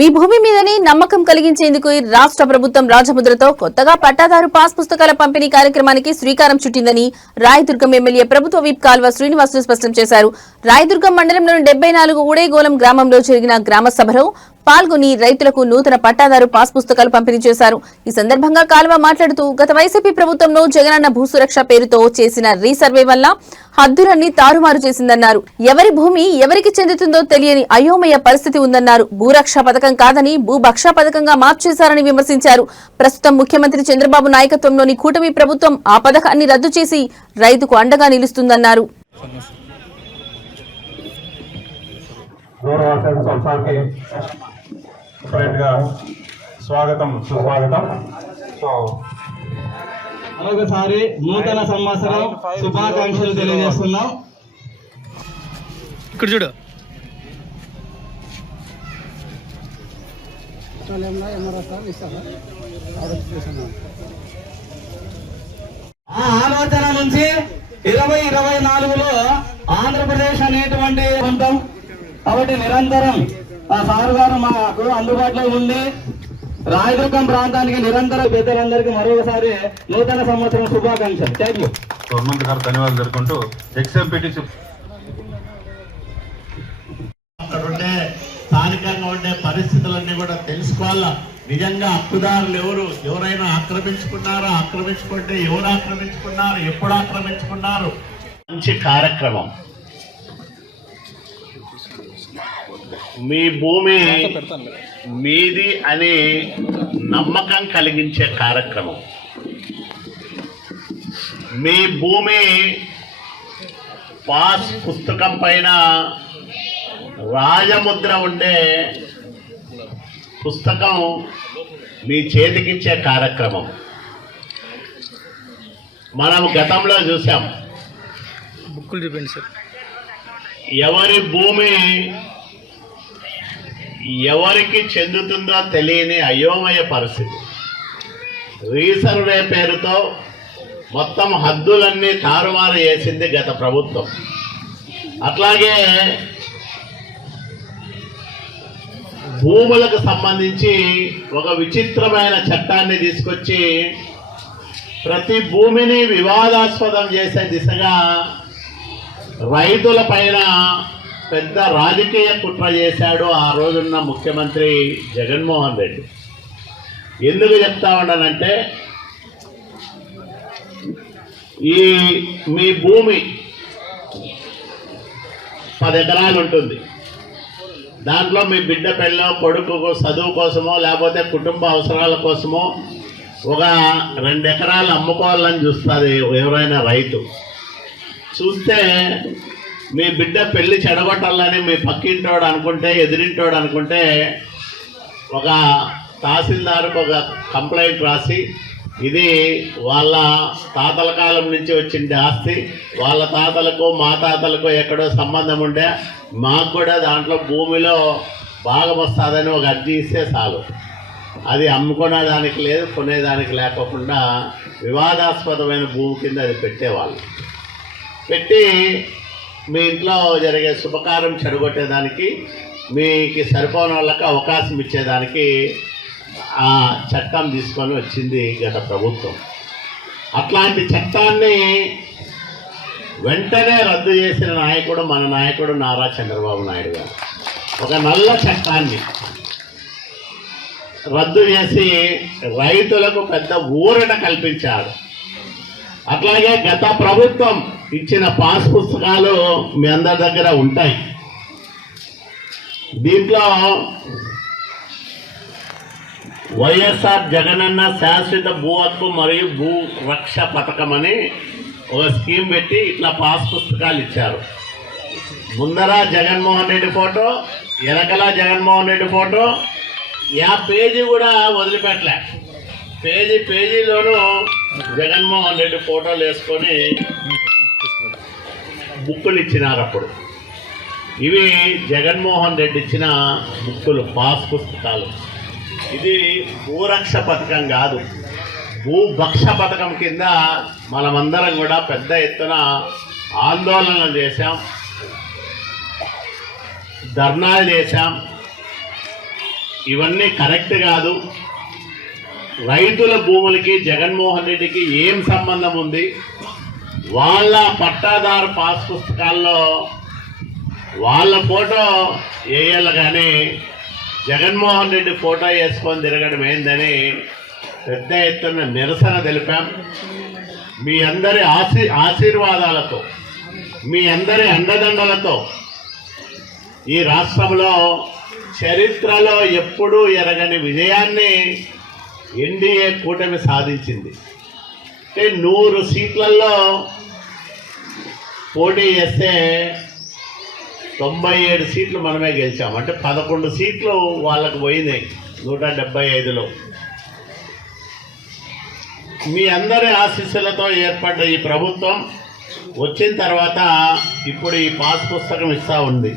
మీ భూమి మీదని నమ్మకం కలిగించేందుకు రాష్ట్ర ప్రభుత్వం రాజముద్రతో కొత్తగా పట్టాదారు పాస్ పుస్తకాల పంపిణీ కార్యక్రమానికి శ్రీకారం చుట్టిందని రాయదుర్గం ఎమ్మెల్యే ప్రభుత్వ విప్ కాల్వ శ్రీనివాసులు స్పష్టం చేశారు. రాయదుర్గం మండలంలోని 74 ఉడేగోలం గ్రామంలో జరిగిన గ్రామ సభలో పాల్గొని రైతులకు నూతన పట్టాదారు పాస్ పుస్తకాలు పంపిణీ చేశారు. ఈ సందర్భంగా కాల్వ మాట్లాడుతూ గత వైసీపీ ప్రభుత్వంలో జగనన్న భూసురక్ష పేరుతో చేసిన రీసర్వే వల్ల హద్దులన్నీ తారుమారు చేసిందన్నారు. ఎవరి భూమి ఎవరికి చెందుతుందో తెలియని అయోమయ పరిస్థితి ఉందన్నారు. భూరక్ష పథకం కాదని భూభక్ష పథకంగా మార్చేశారని విమర్శించారు. ప్రస్తుతం ముఖ్యమంత్రి చంద్రబాబు నాయకత్వంలోని కూటమి ప్రభుత్వం ఆ పథకాన్ని రద్దు చేసి రైతుకు అండగా నిలుస్తుందన్నారు. స్వాగతం సుస్వాగతం. మరొకసారి నూతన సంవత్సరం శుభాకాంక్షలు తెలియజేస్తున్నాం. ఇక్కడ చూడు. ఆ ఆలోచన నుంచి 2024లో ఆంధ్రప్రదేశ్ అనేటువంటి ఉంటాం కాబట్టి నిరంతరం ఆ సార్ గారు మాకు అందుబాటులో ఉండి రాయదుర్గం ప్రాంతానికి నిరంతర పెద్దలందరికీ మరొకసారి నూతన సంవత్సరం శుభాకాంక్షలు. Thank you. గవర్నమెంట్ గారు ధన్యవాదాలు జరుపుకుంటూ ఎక్స్ఎంపీటీసీ అక్కడ ఉండే స్థానికంగా ఉండే పరిస్థితులన్నీ కూడా తెలుసుకోవాలా. నిజంగా హక్కుదారులు ఎవరైనా ఆక్రమించుకున్నారో, ఆక్రమించుకుంటే ఎవరు ఆక్రమించుకున్నారు, ఎప్పుడు ఆక్రమించుకున్నారు. మంచి కార్యక్రమం. మీ భూమి మీది అని నమ్మకం కలిగించే కార్యక్రమం. మీ భూమి పాస్ పుస్తకం పైన రాజముద్ర ఉండే పుస్తకం మీ చేతికిచ్చే కార్యక్రమం. మనం గతంలో చూసాం. బుక్కులు చూపించండి సార్. ఎవరి భూమి ఎవరికి చెందుతుందో తెలియని అయోమయ పరిస్థితి. రీసర్వే పేరుతో మొత్తం హద్దులన్నీ తారుమారు చేసింది గత ప్రభుత్వం. అట్లాగే భూములకు సంబంధించి ఒక విచిత్రమైన చట్టాన్ని తీసుకొచ్చి ప్రతి భూమిని వివాదాస్పదం చేసే దిశగా రైతుల పైన పెద్ద రాజకీయ కుట్ర చేశాడు ఆ రోజున్న ముఖ్యమంత్రి జగన్మోహన్ రెడ్డి. ఎందుకు చెప్తా ఉన్నానంటే, ఈ మీ భూమి 10 ఎకరాలు ఉంటుంది. దాంట్లో మీ బిడ్డ పెళ్ళో కొడుకు చదువు కోసమో లేకపోతే కుటుంబ అవసరాల కోసమో ఒక 2 ఎకరాలు అమ్ముకోవాలని చూస్తుంది ఎవరైనా రైతు. చూస్తే మీ బిడ్డ పెళ్లి చెడగొట్టాలని మీ పక్కింటోడు అనుకుంటే, ఎదిరింటోడు అనుకుంటే ఒక తహసీల్దార్కు ఒక కంప్లైంట్ రాసి ఇది వాళ్ళ తాతల కాలం నుంచి వచ్చిండే ఆస్తి, వాళ్ళ తాతలకు మా తాతలకు ఎక్కడో సంబంధం ఉండే, మాకు కూడా దాంట్లో భూమిలో భాగం వస్తుందని ఒక అర్జీ ఇస్తే చాలు. అది అమ్ముకునేదానికి లేదు, కొనేదానికి లేకోకుండా వివాదాస్పదమైన భూమి కింద అది పెట్టేవాళ్ళు. పెట్టి మీ ఇంట్లో జరిగే శుభకార్యం చెడగొట్టేదానికి, మీకు సరిపోని వాళ్ళకి అవకాశం ఇచ్చేదానికి ఆ చట్టం తీసుకొని వచ్చింది గత ప్రభుత్వం. అట్లాంటి చట్టాన్ని వెంటనే రద్దు చేసిన నాయకుడు మన నాయకుడు నారా చంద్రబాబు నాయుడు గారు. ఒక నల్ల చట్టాన్ని రద్దు చేసి రైతులకు పెద్ద ఊరట కల్పించారు. అట్లాగే గత ప్రభుత్వం ఇచ్చిన పాస్ పుస్తకాలు మీ అందరి దగ్గర ఉంటాయి. దీంట్లో వైఎస్ఆర్ జగనన్న శాశ్వత భూ హక్కు మరియు భూ రక్ష పథకం అని ఒక స్కీమ్ పెట్టి ఇట్లా పాస్ పుస్తకాలు ఇచ్చారు. ముందర జగన్మోహన్ రెడ్డి ఫోటో, వెనకల జగన్మోహన్ రెడ్డి ఫోటో, పేజీ కూడా వదిలిపెట్టలే. పేజీలోనూ జగన్మోహన్ రెడ్డి ఫోటోలు వేసుకొని బుక్కులు ఇచ్చినారు. అప్పుడు ఇవి జగన్మోహన్ రెడ్డి ఇచ్చిన బుక్కులు, పాస్ పుస్తకాలు. ఇది భూరక్ష పథకం కాదు, భూభక్ష పథకం కింద మనమందరం కూడా పెద్ద ఎత్తున ఆందోళనలు చేశాం, ధర్నాలు చేశాం. ఇవన్నీ కరెక్ట్ కాదు. రైతుల భూములకి జగన్మోహన్ రెడ్డికి ఏం సంబంధం ఉంది? వాళ్ళ పట్టాదారు పాస్ పుస్తకాల్లో వాళ్ళ ఫోటో వేయాలి కానీ జగన్మోహన్ రెడ్డి ఫోటో వేసుకొని తిరగడం ఏందని పెద్ద ఎత్తున నిరసన తెలిపాం. మీ అందరి ఆశీర్వాదాలతో, మీ అందరి అండదండలతో ఈ రాష్ట్రంలో చరిత్రలో ఎప్పుడూ ఎరగని విజయాన్ని ఎన్డీఏ కూటమి సాధించింది. అంటే 100 సీట్లలో పోటీ చేస్తే 97 సీట్లు మనమే గెలిచాం. అంటే 11 సీట్లు వాళ్ళకు పోయినాయి 175లో. మీ అందరి ఆశీస్సులతో ఏర్పడ్డ ఈ ప్రభుత్వం వచ్చిన తర్వాత ఇప్పుడు ఈ పాస్ పుస్తకం ఇస్తూ ఉంది.